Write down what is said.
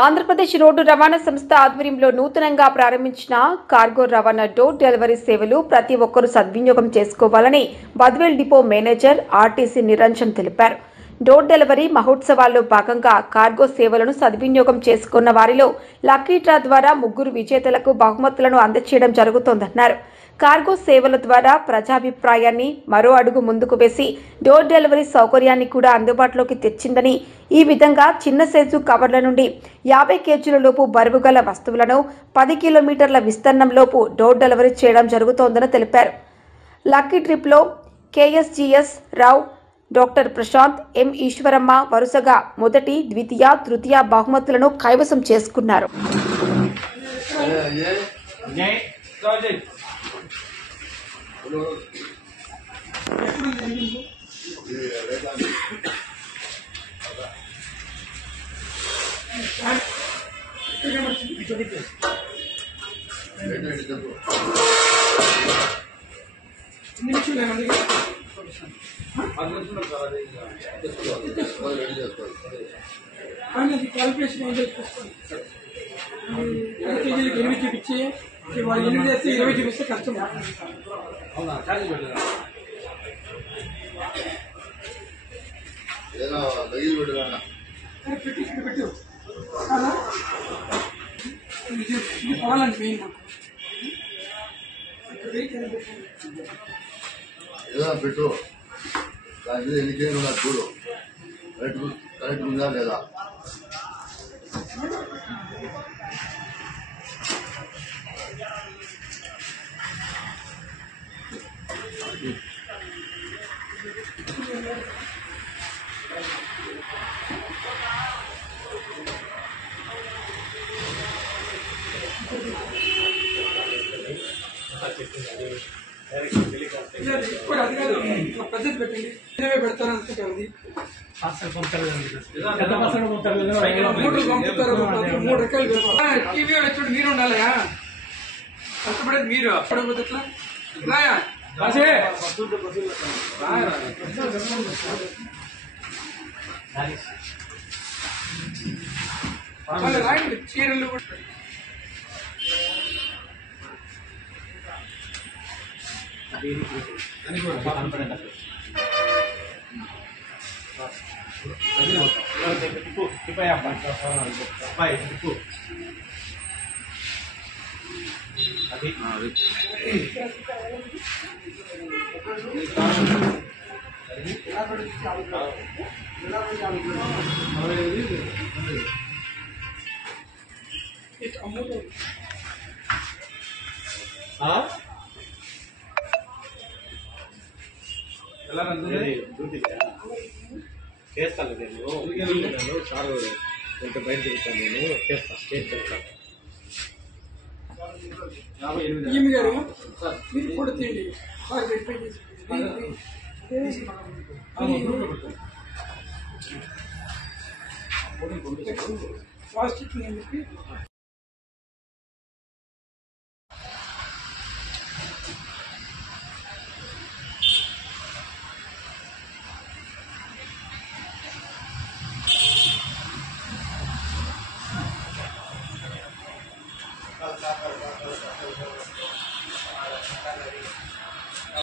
Andhra Pradesh road రవాణా సంస్థ ఆధ్వర్యంలో నూతనంగా ప్రారంభించిన కార్గో రవాణా డోర్ డెలివరీ సేవలు ప్రతి ఒక్కరూ సద్వినియోగం చేసుకోవాలని Badvel depot manager RTC Niranjan తెలిపారు. డోర్ డెలివరీ మహోత్సవాల్లో భాగంగా కార్గో సేవలను సద్వినియోగం చేసుకున్న వారిలో లక్కీ డ్రా ద్వారా 3 విజేతలకు బహుమతులను అందజేయడం జరుగుతోందన్నారు. కార్గో సేవల ద్వారా ప్రజాభిప్రాయాన్ని మరో అడుగు ముందుకు వేసి డోర్ డెలివరీ సౌకర్యాన్ని కూడా అందుబాటులోకి తెచ్చిందని, ఈ విధంగా చిన్న సైజు కవర్ల నుండి 50 కేజీల లోపు బరువుగల వస్తువులను 10 కిలోమీటర్ల విస్తీర్ణంలోపు డోర్ డెలివరీ చేయడం జరుగుతోందని తెలిపారు. లక్కీ ట్రిప్లో కేఎస్జీఎస్ రావు, డాక్టర్ ప్రశాంత్, ఎం ఈశ్వరమ్మ వరుసగా మొదటి, ద్వితీయ, తృతీయ బహుమతులను కైవసం చేసుకున్నారు. క్యాలిక్యులేషన్ ఏం చేసుకోండి. 8 చూపించి వాళ్ళు 8 చేస్తే 20 చూపిస్తే కష్టం. పెట్టు పోవాలండి మెయిన్ పెట్టు. దాని మీద ఎన్ని కేజీలు ఉన్నారు చూడు, కరెక్ట్ ఉందా లేదా. ఇప్పుడు అది కాదు, పద్ధతి పెట్టండి. పెడతారు అనుకుంటారు. 3 రకాలు టీవీ చూడు. మీరు ఉండాలయా, కష్టపడేది మీరు. పడకపోతే ఎట్లా రాయండి. చీరలు కూడా చేస్తాను. నేను సార్ కొంచెం బయట తిరుగుతాను. నేను చేస్తాను. ఈమె గారు మీరు కూడా తీయండి. ఫాస్ట్ చెప్పి